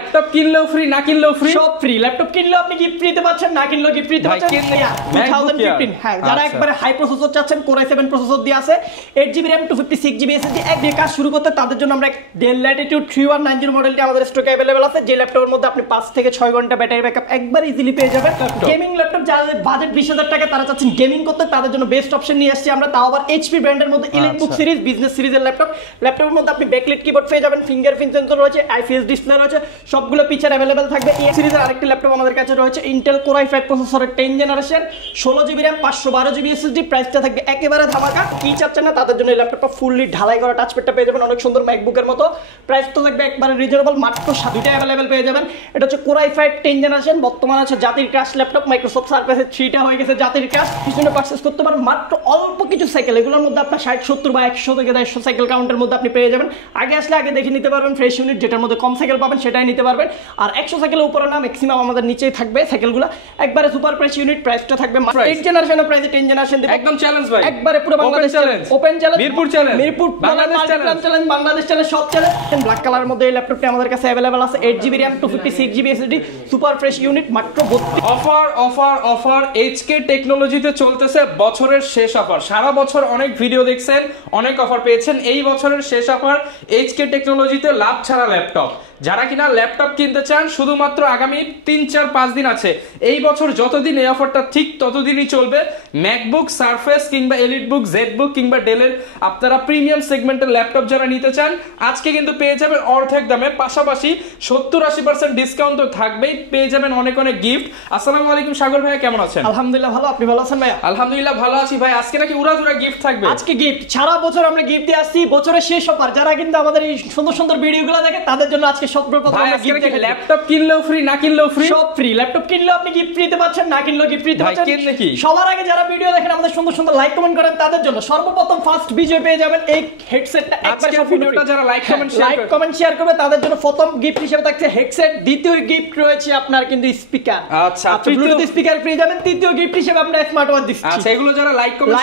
Laptop কিনলেও free, না কিনলেও ফ্রি, সব ফ্রি। ল্যাপটপ কিনলেও আপনি গিফট ফ্রিতে পাচ্ছেন, না কিনলেও গিফট ফ্রিতে পাচ্ছেন। 2015 হ্যাঁ, যারা একবারে হাই প্রসেসর চাচ্ছেন, Core i7 প্রসেসর দিয়ে আছে, 8GB RAM 256GB SSD এক দিয়ে কাজ শুরু করতে, তাদের জন্য আমরা Dell Latitude 3190 মডেলটি আমাদের স্টকে अवेलेबल আছে, যে ল্যাপটপের মধ্যে আপনি 5 থেকে 6 ঘন্টা ব্যাটারি ব্যাকআপ একবার ইজিলি পেয়ে যাবেন। গেমিং ল্যাপটপ যাদের বাজেট 20000 টাকা, তারা চাচ্ছেন গেমিং করতে, তাদের জন্য বেস্ট অপশন নিয়ে আসছি আমরা, তাও আবার HP ব্র্যান্ডের মধ্যে EliteBook সিরিজ, বিজনেস সিরিজের ল্যাপটপ। ল্যাপটপের মধ্যে আপনি ব্যাকলাইট কিবোর্ড পেয়ে যাবেন, ফিঙ্গারপ্রিন্ট সেন্সর রয়েছে, IPS ডিসপ্লে রয়েছে, সবগুলো ফিচার अवेलेबल থাকবে। এই সিরিজের আরেকটি ল্যাপটপ আমাদের কাছে রয়েছে Intel Core i5 প্রসেসরের 10 generation, 16GB RAM 512GB SSD, প্রাইসটা থাকবে একেবারে ধামাকা। কি চাচ্ছেন না তাদের জন্য এই ল্যাপটপটা ফুললি ঢালাই করা টাচপ্যাডটা পেয়ে যাবেন, অনেক সুন্দর ম্যাকবুকের মতো। প্রাইস তো থাকবে একবারে রিজনেবল, মাত্র 7টা अवेलेबल পেয়ে যাবেন। এটা হচ্ছে Core i5 10 জেনারেশন, বর্তমানে আছে জাতির ক্রাশ ল্যাপটপ, মাইক্রোসফট সার্ফেসের 3টা হয়ে গেছে জাতির ক্রাশ। পিছনে পারচেজ করতে পারেন মাত্র অল্প কিছু সাইকেল, এগুলোর মধ্যে আপনার 60 70 বা 100 থেকে 150 সাইকেল কাউন্টের মধ্যে আপনি পেয়ে যাবেন। আগে আসলে আগে দেখে নিতে পারবেন ফ্রেশ ইউনিট, যেটার মধ্যে কম সাইকেল পাবেন সেটাই নিতে পারবেন। আর 100 সাইকেলের উপরে না, ম্যাক্সিমাম আমাদের নিচেই থাকবে সাইকেলগুলো, একবারে সুপার ফ্রেশ ইউনিট। প্রাইসটা থাকবে 8 জেনারেশনের প্রাইসে 10 জেনারেশন দিব একদম চ্যালেঞ্জ ভাই, একবারে পুরো Bangladesh challenge, open challenge, Mirpur challenge, Mirpur Bangladesh challenge, Bangladesh challenge, সব চ্যালেঞ্জ। ব্ল্যাক কালারের মধ্যে এই ল্যাপটপটি আমাদের কাছে अवेलेबल আছে, 8GB RAM 256GB SSD, super fresh unit, মাত্র 32। অফার অফার অফার HK টেকনোলজিতে চলতেছে বছরের শেষ অফার। সারা বছর অনেক ভিডিও দেখছেন, অনেক অফার পেয়েছেন, এই বছরের শেষ অফার HK টেকনোলজিতে লাভ ছাড়া ল্যাপটপ। যারা কিনা ল্যাপটপ কিনতে চান, শুধুমাত্র আগামী 3-4-5 দিন আছে, এই বছর যতদিন এই অফারটা ঠিক ততদিনই চলবে। ম্যাকবুক, সারফেস কিংবা এলিটবুক, জেডবুক কিংবা ডেলের আপনারা প্রিমিয়াম সেগমেন্টের ল্যাপটপ যারা নিতে চান, আজকে কিন্তু পেয়ে যাবেন অর্ধেক দামে, পাশাপাশি 70-80% ডিসকাউন্ট তো থাকবেই, পেয়ে যাবেন অনেক অনেক গিফট। আসসালামু আলাইকুম সাগর ভাই, কেমন আছেন? আলহামদুলিল্লাহ ভালো, আপনি ভালো আছেন ভাই? আলহামদুলিল্লাহ ভালো আছি ভাই। আজকে নাকি উড়াধুরা গিফট থাকবে? আজকে গিফট, সারা বছর আমরা গিফট দিয়ে আসছি, বছরের শেষ অফার। যারা কিন্তু আমাদের এই সুন্দর সুন্দর ভিডিওগুলো দেখে, তাদের জন্য আজকে সর্বপ্রথম আমরা গিফট দেখাচ্ছি। ল্যাপটপ কিনলেও ফ্রি, না কিনলেও ফ্রি, সব ফ্রি। ল্যাপটপ কিনলেও আপনি গিফট ফ্রিতে পাচ্ছেন, না কিনলেও গিফট ফ্রিতে পাচ্ছেন। সবার আগে যারা ভিডিও দেখেন, আমাদের সুন্দর সুন্দর লাইক কমেন্ট করেন, তাদের জন্য সর্বপ্রথম ফার্স্ট বিজয় পেয়ে যাবেন এই হেডসেটটা। একবার ভিডিওটা যারা লাইক কমেন্ট শেয়ার করবে, তাদের জন্য প্রথম গিফট হিসেবে থাকছে হেডসেট, দ্বিতীয় গিফট রয়েছে আপনার কিন্তু স্পিকার। আচ্ছা, ব্লুটুথ স্পিকার পেয়ে যাবেন, তৃতীয় গিফট হিসেবে আমরা স্মার্ট ওয়াচ দিচ্ছি। আচ্ছা, এগুলো যারা লাইক কমেন্ট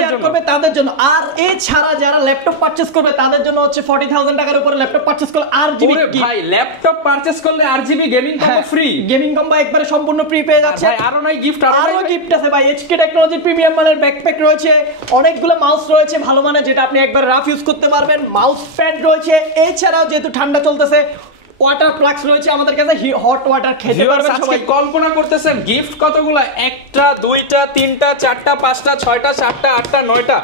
শেয়ার করবে তাদের জন্য। আর এছাড়া যারা ল্যাপটপ পারচেজ করবে, তাদের জন্য হচ্ছে 40,000 টাকার উপরে ল্যাপটপ পারচেজ করলে RGB ভাই, ল্যাপটপ পারচেজ করলে RGB gaming combo free, gaming combo একবারে সম্পূর্ণ ফ্রি পেয়ে যাচ্ছে। ভাই আরো নাই গিফট, আরো গিফট আছে ভাই। HK টেকনোলজি প্রিমিয়াম মানের ব্যাকপ্যাক রয়েছে, অনেকগুলো মাউস রয়েছে ভালো মানের, যেটা আপনি একবার রাফ ইউজ করতে পারবেন, মাউস প্যাড রয়েছে। এছাড়াও যেহেতু ঠান্ডা চলতেছে, ওয়াটার প্লাক্স রয়েছে আমাদের কাছে, হট ওয়াটার খেতে পারবেন সবাই। কল্পনা করতেছেন গিফট কতগুলো? একটা, দুইটা, তিনটা, চারটা, পাঁচটা, ছয়টা, সাতটা, আটটা, নয়টা,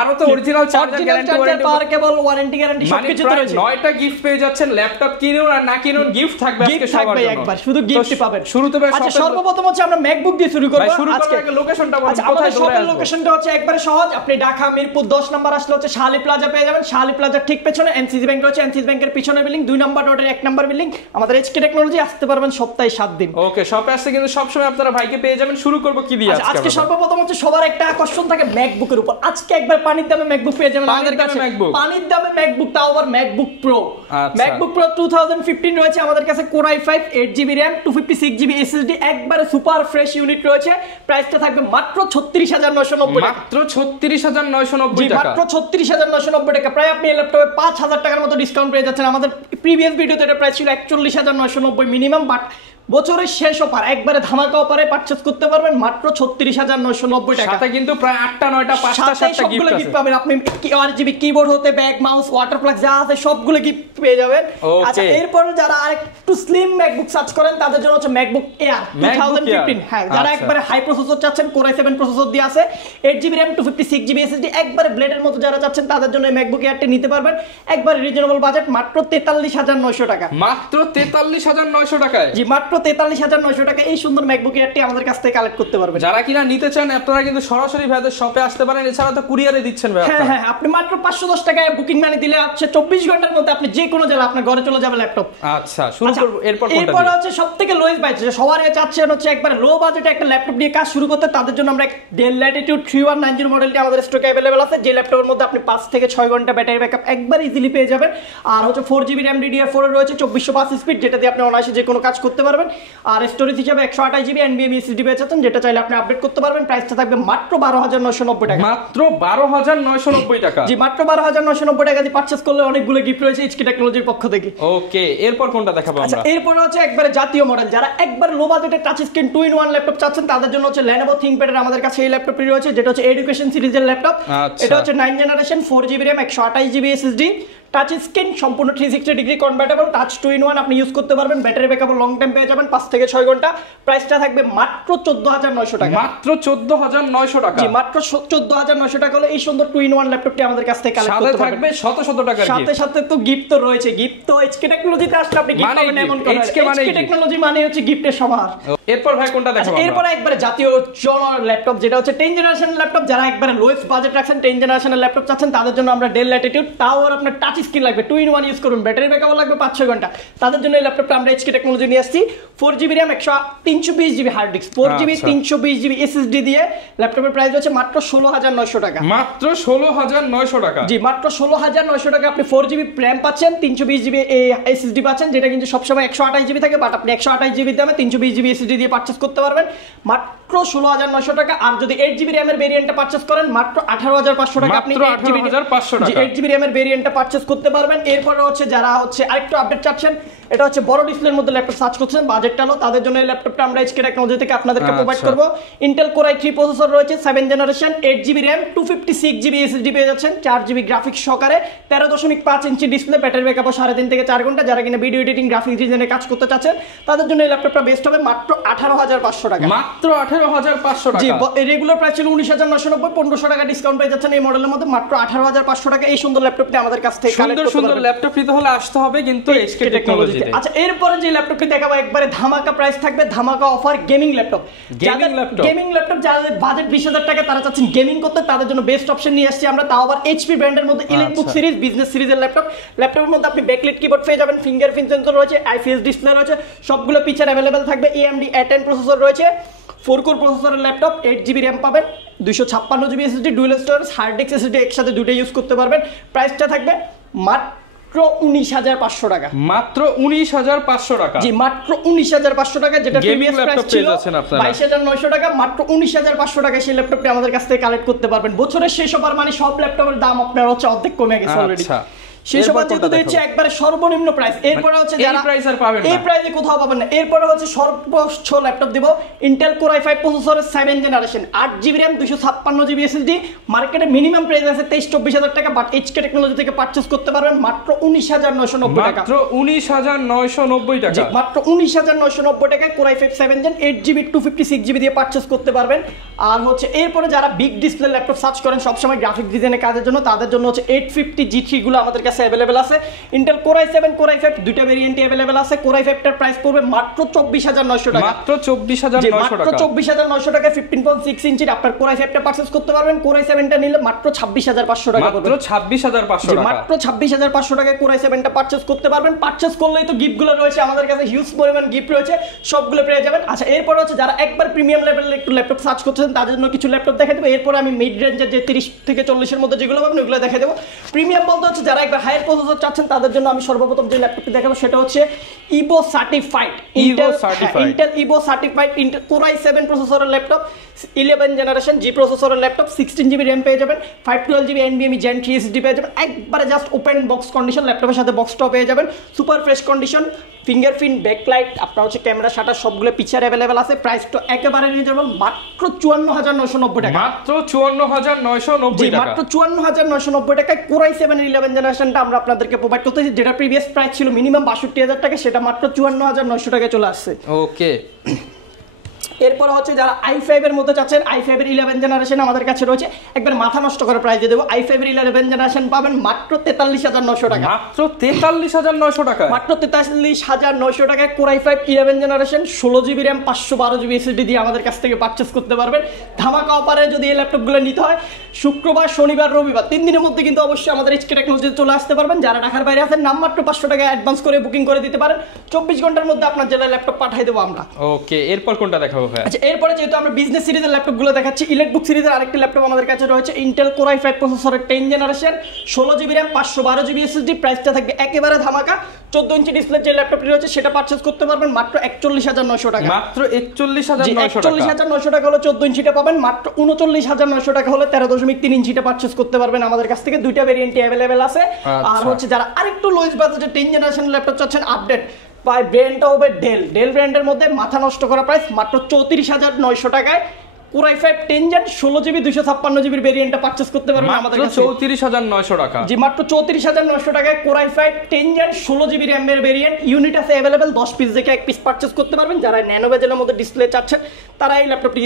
আরো তো অরিজিনাল চার্জার, গ্যারান্টি, ওয়ারেন্টি, পাওয়ার কেবল, ওয়ারেন্টি, গ্যারান্টি সবকিছু রয়েছে। 9টা গিফট পেয়ে যাচ্ছেন। ল্যাপটপ কিনুন আর না কিনুন, গিফট থাকবে আজকে সবার জন্য। একবার শুধু গিফটই পাবেন। শুরুতে ভাই আচ্ছা, সর্বপ্রথম হচ্ছে আমরা ম্যাকবুক দিয়ে শুরু করব আজকে। লোকেশনটা বলুন, কোথায় দৌড়ে আসব? লোকেশনটা হচ্ছে একবারে সহজ, আপনি ঢাকা মিরপুর 10 নাম্বার আসলে হচ্ছে শাহালি প্লাজা পেয়ে যাবেন। শাহালি প্লাজার ঠিক পেছনে এনসিসি ব্যাংক রয়েছে, এনসিসি ব্যাংকের পিছনে বিল্ডিং 2 নাম্বার রোডের 1 নাম্বার বিল্ডিং। আমাদের HK টেকনোলজি আসতে পারবেন সপ্তাহে 7 দিন। ওকে, শপে আসতে কিন্তু সব সময় আপনারা ভাইকে পেয়ে যাবেন। শুরু করব কি দিয়ে আজকে? আজকে সর্বপ্রথম হচ্ছে সবার একটা আকর্ষণ থাকে ম্যাকবুকের উপর। আজকে একবার পানির দামে ম্যাকবুক পেয়ে যাবেন আমাদের কাছে। পানির দামে ম্যাকবুক, তাও আবার ম্যাকবুক প্রো। ম্যাকবুক প্রো 2015 রয়েছে আমাদের কাছে, Core i5 8GB RAM 256GB SSD, একবারে সুপার ফ্রেশ ইউনিট রয়েছে। প্রাইসটা থাকবে মাত্র 36,990 টাকা। মাত্র 36,990 টাকা, মাত্র 36,990 টাকা। প্রায় আপনি এই ল্যাপটপে 5,000 টাকার মতো ডিসকাউন্ট পেয়ে যাচ্ছেন। আমাদের প্রিভিয়াস ভিডিওতে এটা প্রাইস ছিল 41,990 মিনিমাম, বাট বছরের শেষ অফার একবারে ধামাকা অফারে পারচেজ করতে পারবেন মাত্র 36,990 টাকা। সাথে কিন্তু প্রায় 8টা 9টা 5টা 7টা গিফট পাবেন। আপনি RGB কিবোর্ড হতে ব্যাগ, মাউস, ওয়াটার প্লাগ যা আছে সবগুলো গিফট পেয়ে যাবেন। আচ্ছা, এরপর যারা আরেকটু স্লিম ম্যাকবুক সার্চ করেন, তাদের জন্য হচ্ছে ম্যাকবুক এয়ার 2015। হ্যাঁ, যারা একবারে হাই প্রসেসর চাচ্ছেন, Core i7 প্রসেসর দিয়ে আছে, 8GB RAM 256GB SSD, একবারে ব্লেডের মতো যারা চাচ্ছেন, তাদের জন্য এই ম্যাকবুক এয়ারটি নিতে পারবেন। একবার রিজনেবল বাজেট, মাত্র 43,900 টাকা। মাত্র 43,900 টাকায়? জি, মাত্র 43,900 টাকা এই সুন্দর ম্যাকবুক এয়ারটি আমাদের কাছ থেকে কালেক্ট করতে পারবেন। যারা কিনা নিতে চান, আপনারা কিন্তু সরাসরি ভাইদের শপে আসতে পারেন। এছাড়া তো কুরিয়ারে দিচ্ছেন ভাই? হ্যাঁ হ্যাঁ, আপনি মাত্র 510 টাকায় বুকিং মানি দিলে আছে 24 ঘন্টার মধ্যে আপনি যে কোনো জেলা আপনার ঘরে চলে যাবে ল্যাপটপ। আচ্ছা, শুরু করব। এরপর হচ্ছে সবথেকে লোয়েস্ট বাজেট, সবার চাচ্ছেন হচ্ছে একবারে লো বাজেটে একটা ল্যাপটপ নিয়ে কাজ শুরু করতে, তাদের জন্য আমরা Dell Latitude 3190 মডেলটি আমাদের স্টকে अवेलेबल আছে, যে ল্যাপটপের মধ্যে আপনি 5 থেকে 6 ঘন্টা ব্যাটারি ব্যাকআপ একবার ইজিলি পেয়ে যাবেন। আর হচ্ছে 4GB RAM DDR4 এর রয়েছে 2405 স্পিড, যেটা দিয়ে আপনি অনায়াসে যে কোনো কাজ করতে পারবেন। পারবেন। আর স্টোরেজ হিসাবে 128 জিবি NVMe SSD পেয়ে যাচ্ছেন, যেটা চাইলে আপনি আপডেট করতে পারবেন। প্রাইসটা থাকবে মাত্র 12,990 টাকা। মাত্র 12,990 টাকা। জি, মাত্র 12,990 টাকা দিয়ে পারচেজ করলে অনেকগুলো গিফট রয়েছে HK টেকনোলজির পক্ষ থেকে। ওকে, এরপর কোনটা দেখাবো আমরা? এরপর হচ্ছে একবারে জাতীয় মডেল, যারা একবার লো বাজেটের টাচ স্ক্রিন 2-in-1 ল্যাপটপ চাচ্ছেন তাদের জন্য হচ্ছে Lenovo ThinkPad এর আমাদের কাছে এই ল্যাপটপটি রয়েছে, যেটা হচ্ছে এডুকেশন সিরিজের ল্যাপটপ। এটা হচ্ছে 9th generation, 4GB RAM, 128 GB SSD, touch screen, সম্পূর্ণ 360 ডিগ্রি কনভার্টেবল, টাচ 2-in-1 আপনি ইউজ করতে পারবেন। ব্যাটারি ব্যাকআপ লং টাইম পেয়ে যাবেন, 5 থেকে 6 ঘন্টা। প্রাইসটা থাকবে মাত্র 14,900 টাকা। মাত্র 14,900 টাকা। জি, মাত্র 14,900 টাকা হলে এই সুন্দর 2-in-1 ল্যাপটপটি আমাদের কাছ থেকে কালেক্ট করতে পারবেন। সাথে থাকবে শত শত টাকার গিফট। সাথে সাথে তো গিফট তো রয়েছে। গিফট তো HK টেকনোলজিতে আসলে আপনি গিফট পাবেন এমন কথা। HK টেকনোলজি মানে হচ্ছে গিফটের সমাহার। এরপর ভাই কোনটা দেখাবো? এরপর একবারে জাতীয় জনর ল্যাপটপ, যেটা হচ্ছে 10th জেনারেশন ল্যাপটপ। যারা একবারে লোয়েস্ট বাজেট রাখছেন, 10th জেনারেশনের ল্যাপটপ চাচ্ছেন, তাদের জন্য আমরা Dell Latitude, তাও আর আপনার টাচ স্ক্রিন লাগবে, 2-in-1 ইউজ করুন, ব্যাটারি ব্যাকআপ লাগবে 5-6 ঘন্টা। তাদের জন্য এই ল্যাপটপটা আমরা HK টেকনোলজি নিয়ে আসছি। 4GB RAM, 320 GB hard disk, 4GB 320 GB SSD দিয়ে ল্যাপটপের প্রাইস হচ্ছে মাত্র 16,900 টাকা। মাত্র 16,900 টাকা। জি, মাত্র 16,900 টাকা আপনি 4GB RAM পাচ্ছেন, 320 GB SSD পাচ্ছেন, যেটা কিন্তু সবসময় 128 GB থাকে, বাট আপনি 128 GB দামে 320 GB SSD দিয়ে পারচেজ করতে পারবেন মাত্র 16,900 টাকা। আর যদি 8GB RAM এর ভেরিয়েন্টটা পারচেজ করেন মাত্র 18,500 টাকা। আপনি 8GB RAM এর ভেরিয়েন্টটা পারচেজ করতে পারবেন। এরপরে হচ্ছে যারা হচ্ছে আরেকটু আপডেট চাচ্ছেন, এটা হচ্ছে বড় ডিসপ্লের মধ্যে ল্যাপটপ সার্চ করছেন, বাজেটটা লো, তাদের জন্য এই ল্যাপটপটা আমরা HK টেকনোলজি থেকে আপনাদেরকে প্রোভাইড করব। Intel Core i3 প্রসেসর রয়েছে, 7th generation, 8GB RAM, 256 GB SSD পেয়ে যাচ্ছেন, 4GB গ্রাফিক্স সহকারে, 13.5 ইঞ্চি ডিসপ্লে, ব্যাটারি ব্যাকআপ 3.5 থেকে 4 ঘন্টা। যারা কিনা ভিডিও এডিটিং, গ্রাফিক্স ডিজাইনে কাজ করতে চাচ্ছেন, তাদের জন্য এই ল্যাপটপটা বেস্ট হবে মাত্র 18,500 টাকা। মাত্র 18,500 টাকা। জি, রেগুলার প্রাইস ছিল 19,990, 1500 টাকা ডিসকাউন্ট পেয়ে যাচ্ছেন এই মডেলের মধ্যে মাত্র 18,500 টাকা। এই সুন্দর ল্যাপটপটি আমাদের কাছ থেকে কালেক্ট করতে পারবেন। সুন্দর ল্যাপটপ নিতে হলে আসতে হবে কিন্তু HK টেকনোলজিতে। আচ্ছা, এরপরে যে ল্যাপটপটি দেখাবো একবারে ধামাকা প্রাইস থাকবে, ধামাকা offer, gaming laptop. Gaming laptop যাদের বাজেট 20,000 টাকা, তারা চাচ্ছেন গেমিং করতে, তাদের জন্য বেস্ট অপশন নিয়ে আসছি আমরা, তাও আবার HP ব্র্যান্ডের মধ্যে ইলেকট্রিক সিরিজ, বিজনেস সিরিজের ল্যাপটপ। ল্যাপটপের মধ্যে আপনি ব্যাকলাইট কিবোর্ড পেয়ে যাবেন, ফিঙ্গারপ্রিন্ট সেন্সর রয়েছে, IPS ডিসপ্লে রয়েছে, সবগুলো ফিচার अवेलेबल থাকবে। AMD A10 প্রসেসর রয়েছে, 4 কোর প্রসেসরের ল্যাপটপ, 8GB RAM পাবেন, 256 GB SSD, dual storage, hard disk SSD একসাথে দুটোই ইউজ করতে পারবেন। প্রাইসটা থাকবে মাত্র 19,500 টাকা। মাত্র 19,500 টাকা। জি, মাত্র 19,500 টাকা, যেটা প্রিভিয়াস প্রাইস ছিল 22,900 টাকা। মাত্র 19,500 টাকা সেই ল্যাপটপটি আমাদের কাছ থেকে কালেক্ট করতে পারবেন। বছরের শেষ অফার মানে সব ল্যাপটপের দাম আপনার হচ্ছে অর্ধেক কমে গেছে অলরেডি। সেই সময় যেহেতু দিচ্ছে একবারে সর্বনিম্ন প্রাইস। এরপরে হচ্ছে যারা প্রাইস আর পাবেন না, এই প্রাইসে কোথাও পাবেন না। এরপরে হচ্ছে সর্বোচ্চ ল্যাপটপ দিব, Intel Core i5 প্রসেসরের 7th generation, 8GB RAM, 256 GB SSD। মার্কেটে মিনিমাম প্রাইস আছে 23-24,000 টাকা, বাট HK টেকনোলজি থেকে পারচেজ করতে পারবেন মাত্র 19,990 টাকা। মাত্র 19,990 টাকা। মাত্র 19,990 টাকায় Core i5 7th Gen, 8GB 256GB দিয়ে পারচেজ করতে পারবেন। আর হচ্ছে এরপরে যারা বিগ ডিসপ্লে ল্যাপটপ সার্চ করেন সবসময় গ্রাফিক ডিজাইনের কাজের জন্য, তাদের জন্য হচ্ছে 850 G3 গুলো আমাদের কাছে अवेलेबल আছে। Intel Core i7, Core i5 দুইটা ভেরিয়েন্টই अवेलेबल আছে। Core i5 টার প্রাইস পড়বে মাত্র 24,900 টাকা। মাত্র 24,900 টাকা। মাত্র 24,900 টাকায় 15.6 ইঞ্চির আপনার Core i5 টা পারচেজ করতে পারবেন। Core i7 টা নিলে মাত্র 26,500 টাকা পড়বে। মাত্র 26,500 টাকা। মাত্র 26,500 টাকায় Core i7 টা পারচেজ করতে পারবেন। পারচেজ করলেই তো গিফটগুলো রয়েছে আমাদের কাছে, হিউজ পরিমাণ গিফট রয়েছে, সবগুলো পেয়ে যাবেন। আচ্ছা, এরপর হচ্ছে যারা একবার প্রিমিয়াম লেভেলের একটু ল্যাপটপ সার্চ করছেন, তাদের জন্য কিছু ল্যাপটপ দেখাই দেবো। এরপর আমি মিড রেঞ্জের যে 30 থেকে 40 এর মধ্যে যেগুলো পাবেন ওগুলো দেখাই দেবো। প্রিমিয়াম বলতে হচ্ছে যারা একবার হায়ার প্রসেসর চাচ্ছেন, তাদের জন্য আমি সর্বপ্রথম যে ল্যাপটপটি দেখাবো সেটা হচ্ছে Evo certified, Intel Evo certified Intel Core i7 প্রসেসরের ল্যাপটপ, 11th জেনারেশন G প্রসেসরের ল্যাপটপ, 16GB RAM পেয়ে যাবেন, 512GB NVMe Gen 3 SSD পেয়ে যাবেন। একবারে জাস্ট ওপেন বক্স কন্ডিশন, ল্যাপটপের সাথে বক্সটাও পেয়ে যাবেন, super fresh condition, fingerprint, backlight, আপনার হচ্ছে ক্যামেরা শাটার সবগুলো পিকচার अवेलेबल আছে। প্রাইস তো একেবারে রিজনেবল, মাত্র 54,990 টাকা। মাত্র 54,990 টাকা। মাত্র 54,990 টাকায় Core i7 এর 11th জেনারেশনটা আমরা আপনাদেরকে প্রোভাইড করতেছি, যেটা প্রিভিয়াস প্রাইস ছিল মিনিমাম 62,000 টাকা, সেটা মাত্র 54,900 টাকায় চলে আসছে। ওকে, এরপর হচ্ছে যারা i5 এর মধ্যে চাচ্ছেন, i5 এর 11th জেনারেশন আমাদের কাছে রয়েছে, একবার মাথা নষ্ট করে প্রাইস দিয়ে দেবো। i5 এর 11th জেনারেশন পাবেন মাত্র 43,900 টাকা। মাত্র 43,900 টাকা। মাত্র 43,900 টাকায় Core i5 11th generation, 16GB RAM, 512GB SSD দিয়ে আমাদের কাছ থেকে পারচেজ করতে পারবেন। ধামাকা অফারে যদি এই ল্যাপটপগুলো নিতে হয় শুক্রবার, শনিবার, রবিবার 3 দিনের মধ্যে কিন্তু অবশ্যই আমাদের HK টেকনোলজিতে চলে আসতে পারবেন। যারা ঢাকার বাইরে আছেন নামমাত্র 500 টাকা অ্যাডভান্স করে বুকিং করে দিতে পারেন, 24 ঘন্টার মধ্যে আপনার জেলায় ল্যাপটপ পাঠিয়ে দেবো আমরা। ওকে, এরপর কোনটা দেখাবো? ভাই? আচ্ছা, এরপরে যেহেতু আমরা বিজনেস সিরিজের ল্যাপটপগুলো দেখাচ্ছি, ইলেকট্রিক সিরিজের আরেকটি ল্যাপটপ আমাদের কাছে রয়েছে ইন্টেল Core i5 প্রসেসরের 10 generation 16GB RAM 512GB SSD। প্রাইসটা থাকবে একেবারে ধামাকা। 14 ইঞ্চি ডিসপ্লে যে ল্যাপটপটি রয়েছে সেটা পারচেজ করতে পারবেন মাত্র 41900 টাকা। মাত্র 41900 টাকা। 41900 টাকা হলে 14 ইঞ্চিটা পাবেন, মাত্র 39900 টাকা হলে 13.3 ইঞ্চিটা পারচেজ করতে পারবেন আমাদের কাছ থেকে। দুইটা ভেরিয়েন্টই अवेलेबल আছে। আর হচ্ছে যারা আরেকটু লোয়েস্ট বাজেটে 10 জেনারেশন ল্যাপটপ চাচ্ছেন আপডেট, বাই ব্র্যান্ডটা হবে ডেল ব্র্যান্ডের মধ্যে মাথা নষ্ট করা প্রাইস মাত্র 34900 টাকায় Core i5 10 gen 16GB 256GB ভেরিয়েন্টটা purchase করতে পারবেন আমাদের কাছে 34900 টাকা। জি, মাত্র 34900 টাকায় Core i5 10 gen 16GB RAM এর ভেরিয়েন্ট। ইউনিট আছে अवेलेबल 10 পিস দেখে এক পিস পারচেজ করতে পারবেন। যারা ন্যানো বেজেলের মধ্যে ডিসপ্লে চাচ্ছেন তারা এই ল্যাপটপটি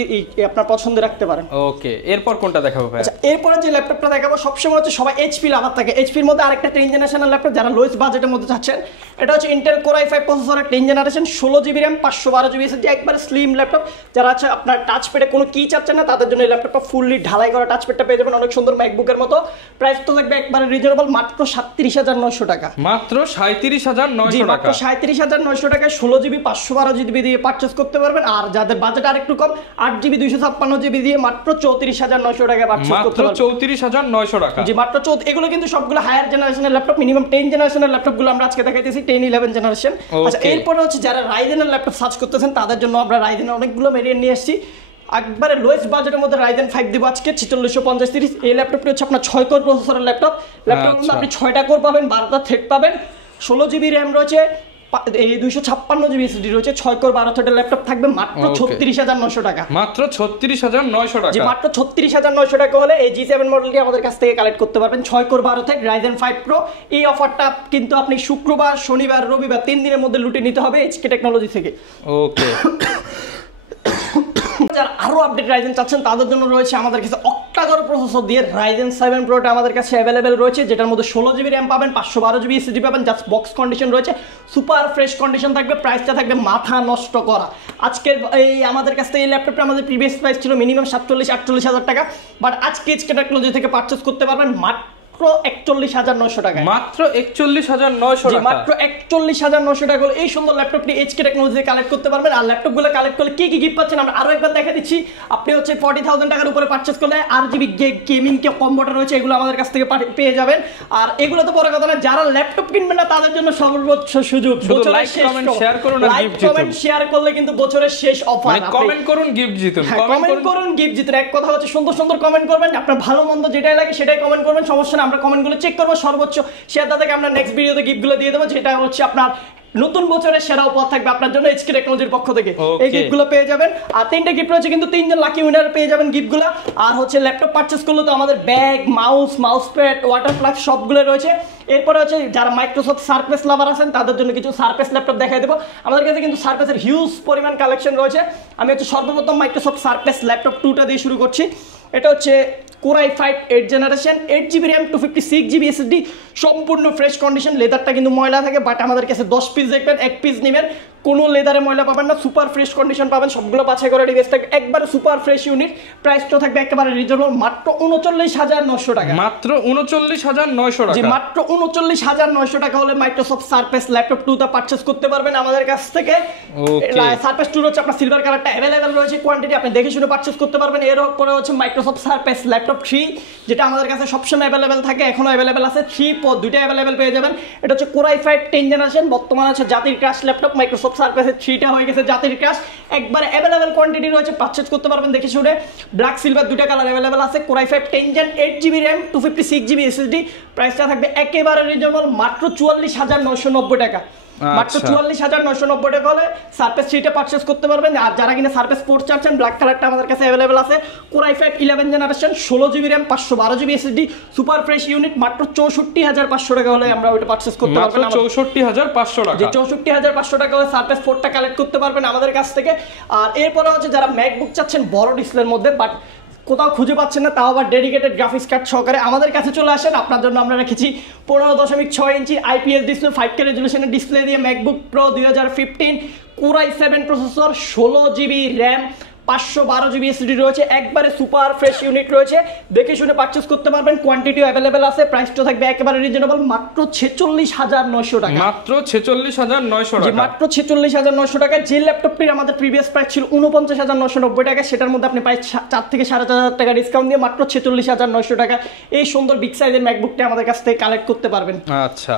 আপনার পছন্দে রাখতে পারেন। ওকে, এরপর কোনটা দেখাবো ভাই? আচ্ছা, এরপর যে ল্যাপটপটা দেখাবো সবসময় হচ্ছে সবাই এইচপি লাভার থাকে। এইচপির মধ্যে আরেকটা 10 জেনারেশনের ল্যাপটপ যারা লোয়েস্ট বাজেটের মধ্যে চাচ্ছেন, এটা হচ্ছে ইন্টেল Core i5 প্রসেসরের 10 generation 16GB RAM 512GB SSD একবারে স্লিম ল্যাপটপ। যারা আছে আপনার টাচ প্যাডে কোনো কি চাচ্ছেন না তাদের জন্য এই ল্যাপটপটা ফুললি ঢালাই করা টাচ প্যাডটা পেয়ে যাবেন অনেক সুন্দর ম্যাকবুকের মতো। প্রাইস তো থাকবে একবারে রিজনেবল মাত্র 37900 টাকা। মাত্র 37900 টাকা। মাত্র 37900 টাকায় 16GB 512GB দিয়ে পারচেজ করতে পারবেন। আর যাদের বাজেট আরেকটু কম 8GB 256GB দিয়ে মাত্র 34900 টাকায় পারচেজ করতে পারবেন। মাত্র 34900 টাকা। জি, মাত্র এগুলো কিন্তু সবগুলো হায়ার জেনারেশনের ল্যাপটপ, মিনিমাম 10 জেনারেশনের ল্যাপটপগুলো আমরা আজকে দেখাইতেছি 10 11 জেনারেশন। আচ্ছা, এরপরে হচ্ছে যারা রাইজেনের ল্যাপটপ সার্চ করতেছেন তাদের জন্য আমরা রাইজেনের অনেকগুলো ভেরিয়েন্ট নিয়ে এসেছি। একবারে লোয়েস্ট বাজেটের মধ্যে Ryzen 5 দিব আজকে 4650 সিরিজ। এই ল্যাপটপটি হচ্ছে আপনার 6 কোর প্রসেসরের ল্যাপটপ। ল্যাপটপের মধ্যে আপনি 6টা কোর পাবেন, 12টা থ্রেড পাবেন, 16GB RAM রয়েছে, এই 256GB SSD রয়েছে, 6 কোর 12 থ্রেডের ল্যাপটপ থাকবে মাত্র 36900 টাকা। মাত্র 36900 টাকা। জি, মাত্র 36900 টাকা হলে এই G7 মডেলটি আমাদের কাছ থেকে কালেক্ট করতে পারবেন 6 কোর 12 থ্রেড Ryzen 5 Pro। এই অফারটা কিন্তু আপনি শুক্রবার, শনিবার, রবিবার 3 দিনের মধ্যে লুটে নিতে হবে HK টেকনোলজি থেকে। ওকে। যারা আরো আপডেট রাইজেন চাচ্ছেন তাদের জন্য রয়েছে আমাদের কাছে অক্টাকোর প্রসেসর দিয়ে Ryzen 7 Proটা আমাদের কাছে अवेलेबल রয়েছে, যেটার মধ্যে 16GB RAM পাবেন, 512GB SSD পাবেন, জাস্ট বক্স কন্ডিশন রয়েছে, সুপার ফ্রেশ কন্ডিশন থাকবে। প্রাইসটা থাকবে মাথা নষ্ট করা। আজকের এই আমাদের কাছে এই ল্যাপটপটা আমাদের প্রিভিয়াস প্রাইস ছিল মিনিমাম 47-48 টাকা, বাট আজকে HK টেকনোলজি থেকে পারচেজ করতে পারবেন মাত্র 41900 টাকা। মাত্র 41900 টাকা। মাত্র 41900 টাকা হলে এই সুন্দর ল্যাপটপটি HK টেকনোলজি কালেক্ট করতে পারবেন। আর ল্যাপটপগুলো কালেক্ট করলে কি কি গিফট পাচ্ছেন আমরা আরো একবার দেখা দিচ্ছি। আপনি হচ্ছে 40000 টাকার উপরে পারচেজ করলে RGB গেমিং কম্বোটা রয়েছে, এগুলো আমাদের কাছ থেকে পেয়ে যাবেন। আর এগুলো তো বড় কথা না, যারা ল্যাপটপ কিনবেন না তাদের জন্য সর্বোচ্চ সুযোগ। লাইক কমেন্ট শেয়ার করুন আর গিফট জিতুন। কমেন্ট শেয়ার করলে কিন্তু বছরের শেষ অফার। মানে কমেন্ট করুন গিফট জিতুন। কমেন্ট করুন গিফট জিতুন। এক কথা হচ্ছে সুন্দর সুন্দর কমেন্ট করবেন, আপনার ভালো মন্দ যেটাই লাগে সেটাই কমেন্ট করবেন, সমস্যা না, আমরা কমেন্টগুলো চেক করব। সর্বোচ্চ শেয়ার থেকে আমরা নেক্সট ভিডিওতে গিফটগুলো দিয়ে দেবো, যেটা হচ্ছে আপনার নতুন বছরের সেরা উপহার থাকবে আপনার জন্য HK টেকনোলজির পক্ষ থেকে। এই গিফটগুলো পেয়ে যাবেন। আর 3টা গিফট রয়েছে, কিন্তু 3জন লাকি উইনার পেয়ে যাবেন গিফটগুলো। আর হচ্ছে ল্যাপটপ পারচেজ করলে তো আমাদের bag, mouse pad, water plug সবগুলো রয়েছে। এরপরে হচ্ছে যারা মাইক্রোসফট সারফেস লাভার আছেন তাদের জন্য কিছু সারফেস ল্যাপটপ দেখাই দেবো। আমাদের কাছে কিন্তু সারফেসের হিউজ পরিমাণ কালেকশন রয়েছে। আমি হচ্ছে সর্বপ্রথম মাইক্রোসফট সারফেস ল্যাপটপ 2টা দিয়ে শুরু করছি। এটা হচ্ছে Core i5 8 generation 8GB RAM 256GB SSD, সম্পূর্ণ ফ্রেশ কন্ডিশন। লেদারটা কিন্তু ময়লা থাকে, বাট আমাদের কাছে 10 পিস দেখবেন, 1 পিস নেবেন, কোনো লেদারে ময়লা পাবেন না, সুপার ফ্রেশ কন্ডিশন পাবেন, সবগুলো বাছাই করে ডিভাইস থাকবে, একবারে সুপার ফ্রেশ ইউনিট। প্রাইসটা থাকবে একেবারে রিজনেবল মাত্র 39900 টাকা। মাত্র 39900 টাকা। জি, মাত্র 39900 টাকা হলে মাইক্রোসফট সারফেস ল্যাপটপ 2টা পারচেজ করতে পারবেন আমাদের কাছ থেকে। সারফেস 2 হচ্ছে আপনার সিলভার কালারটা अवेलेबल রয়েছে, কোয়ান্টিটি আপনি দেখে শুনে পারচেজ করতে পারবেন। এর উপরে হচ্ছে মাইক্রোসফট সারফেস ল্যাপটপ 3, যেটা আমাদের কাছে সবসময় अवेलेबल থাকে, এখনো अवेलेबल আছে। 3 Pro দুইটা अवेलेबल পেয়ে যাবেন। এটা হচ্ছে Core i5 10 জেনারেশন, বর্তমানে হচ্ছে জাতির ক্রাশ ল্যাপটপ। মাইক্রোসফট সারফেসের 3টা হয়ে গেছে জাতির ক্রাশ, একবারে अवेलेबल কোয়ান্টিটি রয়েছে, পারচেজ করতে পারবেন দেখে শুনে। ব্ল্যাক সিলভার দুইটা কালার अवेलेबल আছে। Core i5 10 gen 8GB RAM 256GB SSD, প্রাইসটা থাকবে একেবারে রিজনেবল মাত্র 44990 টাকা। মাত্র 44990 টাকা হলে সারফেস 3টা পারচেজ করতে পারবেন। আর যারা কিনা সারফেস 4 চাচ্ছেন, ব্ল্যাক কালারটা আমাদের কাছে अवेलेबल আছে। Core i5 11 generation 16GB RAM 512GB SSD, super fresh unit, মাত্র 64500 টাকা হলে আমরা ওইটা পারচেজ করতে পারবেন। 64500 টাকা। যে 64500 টাকা হলে সারফেস 4টা কালেক্ট করতে পারবেন আমাদের কাছ থেকে। আর এরপরে হচ্ছে যারা ম্যাকবুক চাচ্ছেন বড় ডিসপ্লের মধ্যে, বাট কোথাও খুঁজে পাচ্ছেন না, তাও আবার ডেডিকেটেড গ্রাফিক্স কার্ড সহকারে, আমাদের কাছে চলে আসেন। আপনার জন্য আমরা রেখেছি 15.6 ইঞ্চি IPS ডিসপ্লে, 5K রেজুলেশনের ডিসপ্লে দিয়ে MacBook pro 2015 Core i7 processor, 16GB RAM 512 GB SSD রয়েছে, একবারে সুপার ফ্রেশ ইউনিট রয়েছে, দেখে শুনে পারচেজ করতে পারবেন, কোয়ান্টিটিও অ্যাভেলেবেল আছে, প্রাইসটা থাকবে একেবারে রিজনেবল মাত্র 46900 টাকা। মাত্র 46900 টাকা, মাত্র 46900 টাকা। যে ল্যাপটপটির আমাদের প্রিভিয়াস প্রাইস ছিল 49990 টাকা, সেটার মধ্যে আপনি প্রায় 4 থেকে 4500 টাকা ডিসকাউন্ট দিয়ে মাত্র 46900 টাকা এই সুন্দর বিগ সাইজের ম্যাকবুকটা আমাদের কাছ থেকে কালেক্ট করতে পারবেন। আচ্ছা,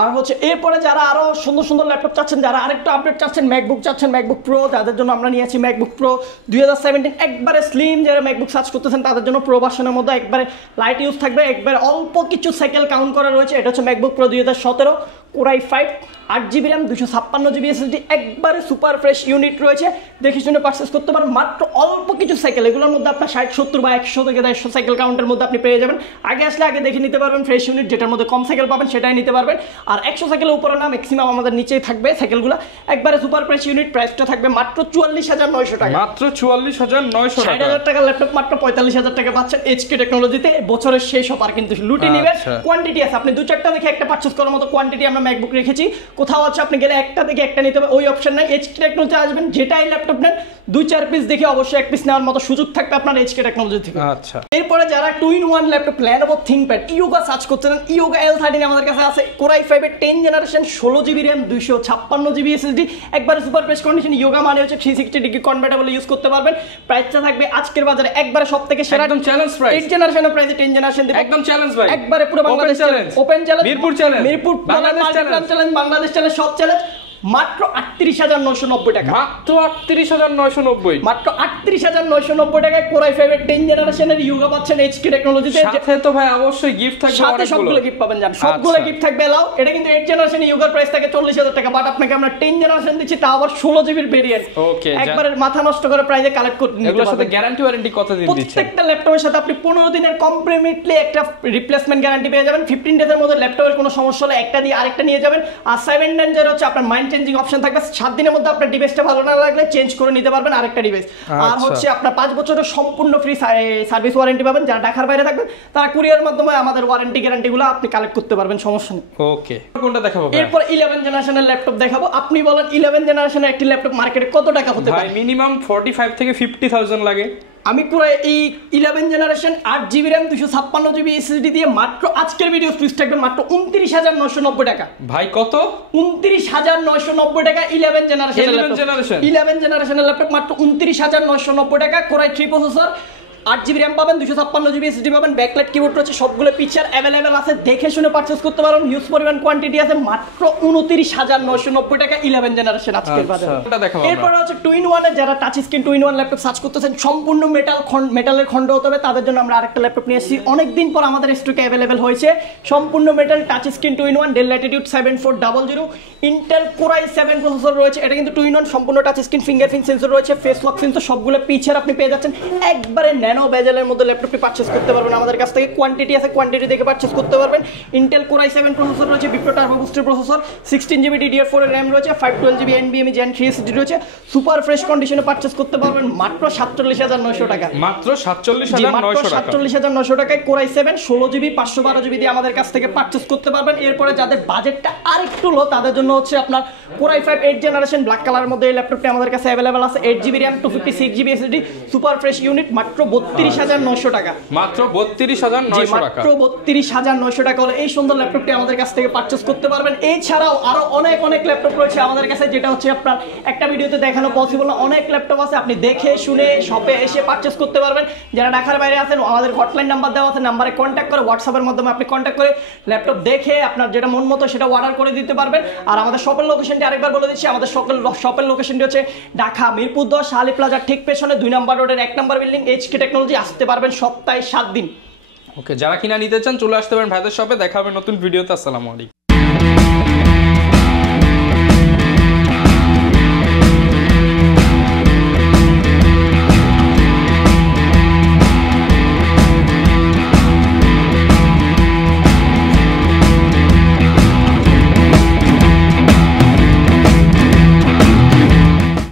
আর হচ্ছে এরপরে যারা আরো সুন্দর সুন্দর ল্যাপটপ চাচ্ছেন, যারা আরেকটু আপডেট চাচ্ছেন, ম্যাকবুক চাচ্ছেন, ম্যাকবুক প্রো, তাদের জন্য আমরা নিয়েছি ম্যাকবুক প্রো 2017 একবারে স্লিম। যারা ম্যাকবুক সার্চ করতেছেন তাদের জন্য প্রো ভার্সনের মধ্যে একবারে লাইট ইউজ থাকবে, একবারে অল্প কিছু সাইকেল কাউন্ট করা রয়েছে। এটা হচ্ছে MacBook pro 2017 Core i5 8GB RAM 256GB SSD, একবারে সুপার ফ্রেশ ইউনিট রয়েছে, দেখে শুনে পারচেজ করতে পারেন মাত্র অল্প কিছু সাইকেল। এগুলোর মধ্যে আপনার 60 70 বা 100 থেকে 150 সাইকেল কাউন্টের মধ্যে আপনি পেয়ে যাবেন। আগে আসলে আগে দেখে নিতে পারবেন ফ্রেশ ইউনিট, যেটার মধ্যে কম সাইকেল পাবেন সেটাই নিতে পারবেন। আর 100 সাইকেলের উপরে না, ম্যাক্সিমাম আমাদের নিচেই থাকবে সাইকেলগুলো। একবারে সুপার ফ্রেশ ইউনিট, প্রাইসটা থাকবে মাত্র 44900 টাকা। মাত্র 44900 টাকা। 60000 টাকার ল্যাপটপ মাত্র 45000 টাকা পাচ্ছেন এইচকে টেকনোলজিতে। বছরের শেষ অফার কিন্তু লুটে নেবেন। কোয়ান্টিটি আছে, আপনি 2-4টা দেখে একটা পারচেজ করার মতো কোয়ান্টিটি আমরা ম্যাকবুক রেখেছি। কোথাও আছে আপনি গেলে একটা দেখে একটা নিতে হবে, ওই অপশন নাই। এইচকে টেকনোলজি আসবেন, যেটাই ল্যাপটপ নেন 2-4 পিস দেখে অবশ্যই 1 পিস নেওয়ার মতো সুযোগ থাকবে আপনার এইচকে টেকনোলজি থেকে। আচ্ছা, এরপরে যারা 2-in-1 laptop Lenovo ThinkPad yoga search করছেন, ইয়োগা L13 আমাদের কাছে আছে। Core i5 এর 10 generation 16GB RAM 256GB SSD, একবারে সুপার ফ্রেশ কন্ডিশন। ইয়োগা মানে হচ্ছে 360 ডিগ্রি কনভার্টেবল ইউজ করতে পারবেন। প্রাইসটা থাকবে আজকের বাজারে একবারে সবথেকে সেরা, একদম চ্যালেঞ্জ প্রাইস। 8 জেনারেশনের প্রাইসে 10 জেনারেশন দিবেন, একদম চ্যালেঞ্জ ভাই, একবারে পুরো Bangladesh challenge, open challenge, Mirpur challenge, Mirpur Bangladesh challenge, Bangladesh challenge, সব চ্যালেঞ্জ মাত্র 38990 টাকা। মাত্র 38990, মাত্র 38990 টাকায় Core i5 এর 10 জেনারেশনের ইয়োগা পাচ্ছেন এইচকে টেকনোলজিতে। সাথে তো ভাই অবশ্যই গিফট থাকবে, সাথে সবগুলো গিফট পাবেন, জান সবগুলো গিফট থাকবে এলাও। এটা কিন্তু 8 জেনারেশন ইয়োগার প্রাইস থাকে 40000 টাকা, বাট আপনাকে আমরা 10 জেনারেশন দিচ্ছি, তাও আবার 16GB এর ভেরিয়েন্ট। ওকে, একবারে মাথা নষ্ট করে প্রাইসে কালেক্ট করতে নিতে এগুলোর সাথে পারবেন। গ্যারান্টি ওয়ারেন্টি কতদিন দিচ্ছেন? প্রত্যেকটা ল্যাপটপের সাথে আপনি 15 দিনের কমপ্লিটলি একটা রিপ্লেসমেন্ট গ্যারান্টি পেয়ে যাবেন। 15 ডেজের মধ্যে ল্যাপটপের কোনো সমস্যা হলে একটা দিয়ে আরেকটা নিয়ে যাবেন। আর 7 ডেজের হচ্ছে আপনার মাইন্ড চেঞ্জিং অপশন থাকবে, 7 দিনের মধ্যে আপনার ডিভাইসটা ভালো না লাগলে চেঞ্জ করে নিতে পারবেন আরেকটা ডিভাইস। আর হচ্ছে আপনার 5 বছরের সম্পূর্ণ ফ্রি সার্ভিস ওয়ারেন্টি পাবেন। যারা ঢাকার বাইরে থাকবেন তারা কুরিয়ার মাধ্যমে আমাদের ওয়ারেন্টি গ্যারান্টিগুলো আপনি কালেক্ট করতে পারবেন, সমস্যা নেই। ওকে, কোনটা দেখাবো? এরপর 11 জেনারেশনের ল্যাপটপ দেখাবো। আপনি বলেন 11 জেনারেশনের একটি ল্যাপটপ মার্কেটে কত টাকা হতে পারে? ভাই মিনিমাম 45 থেকে 50000 লাগে। আমি পুরো এই 11 generation 8GB RAM 256GB SSD দিয়ে মাত্র আজকের ভিডিও প্রাইস থাকবে মাত্র 29990 টাকা। ভাই কত? 29990 টাকা 11 জেনারেশনের ল্যাপটপ। 11 জেনারেশনের ল্যাপটপ মাত্র 29990 টাকা। Core i3 processor, 8GB RAM পাবেন, 256GB SSD পাবেন, ব্যাকলাইট কিবোর্ড রয়েছে, সবগুলো ফিচার অ্যাভেলেবেল আছে, দেখে শুনে পারচেজ করতে পারেন। হিউজ পরিমাণ কোয়ান্টিটি আছে, মাত্র 29990 টাকা 11 জেনারেশন আজকের বাজারে। এরপর হচ্ছে 2-in-1 এর যারা touch screen 2-in-1 laptop search করতেছেন, সম্পূর্ণ মেটালের খন্ড হতে হবে, তাদের জন্য আমরা আরেকটা ল্যাপটপ নিয়ে এসেছি। অনেকদিন পর আমাদের স্টকে অ্যাভেলেবেল হয়েছে সম্পূর্ণ metal touch screen 2-in-1 Dell Latitude 7400, Intel Core i7 processor রয়েছে। এটা কিন্তু 2-in-1 সম্পূর্ণ টাচ স্ক্রিন, ফিঙ্গারপ্রিন্ট সেন্সর রয়েছে, ফেস লক সেন্সর, সবগুলো ফিচার আপনি পেয়ে যাচ্ছেন। একবারে ন্যানো বেজেলের মধ্যে ল্যাপটপটি পারচেজ করতে পারবেন আমাদের কাছ থেকে। কোয়ান্টিটি আছে, কোয়ান্টিটি দেখে পারচেজ করতে পারবেন। Intel Core i7 প্রসেসর রয়েছে, Vipro Turbo Booster processor, 16GB DDR4 এর RAM রয়েছে, 512GB NVMe Gen 3 SSD রয়েছে। সুপার ফ্রেশ কন্ডিশনে পারচেজ করতে পারবেন মাত্র 47900 টাকা। মাত্র 47900 টাকায় Core i7 16GB 512GB দিয়ে আমাদের কাছ থেকে পারচেজ করতে পারবেন। এরপরে যাদের বাজেটটা আরেকটু লো তাদের জন্য হচ্ছে আপনার Core i5 8 জেনারেশন ব্ল্যাক কালারের মধ্যে এই ল্যাপটপটি আমাদের কাছে অ্যাভেলেবল আছে। 8GB RAM 256GB SSD, super fresh unit, মাত্র 32900 টাকা। মাত্র 32900 টাকা। মাত্র 32900 টাকা হলে এই সুন্দর ল্যাপটপটি আমাদের কাছ থেকে পারচেজ করতে পারবেন। এছাড়াও আরো অনেক ল্যাপটপ রয়েছে আমাদের কাছে, যেটা হচ্ছে আপনার একটা ভিডিওতে দেখানো পসিবল না। অনেক ল্যাপটপ আছে, আপনি দেখে শুনে শপে এসে পারচেজ করতে পারবেন। যারা ঢাকার বাইরে আছেন আমাদের হটলাইন নাম্বার দেওয়া আছে, নাম্বারে কন্ট্যাক্ট করে হোয়াটসঅ্যাপের মাধ্যমে আপনি কন্ট্যাক্ট করে ল্যাপটপ দেখে আপনার যেটা মন মতো সেটা অর্ডার করে দিতে পারবেন। আর আমাদের শপের লোকেশনটি আরেকবার বলে দিচ্ছি, আমাদের শপের লোকেশনটি হচ্ছে ঢাকা মিরপুর 10 শালি প্লাজার ঠিক পেছনে 2 নম্বর রোডের 1 নম্বর বিল্ডিং, এইচকে টেকনোলজি। আসতে পারবেন সপ্তাহে 7 দিন। ওকে, যারা কিনা নিতে চান চলে আসতে পারেন ভাইদের শপে। দেখা হবে নতুন ভিডিওতে। আসসালামু আলাইকুম।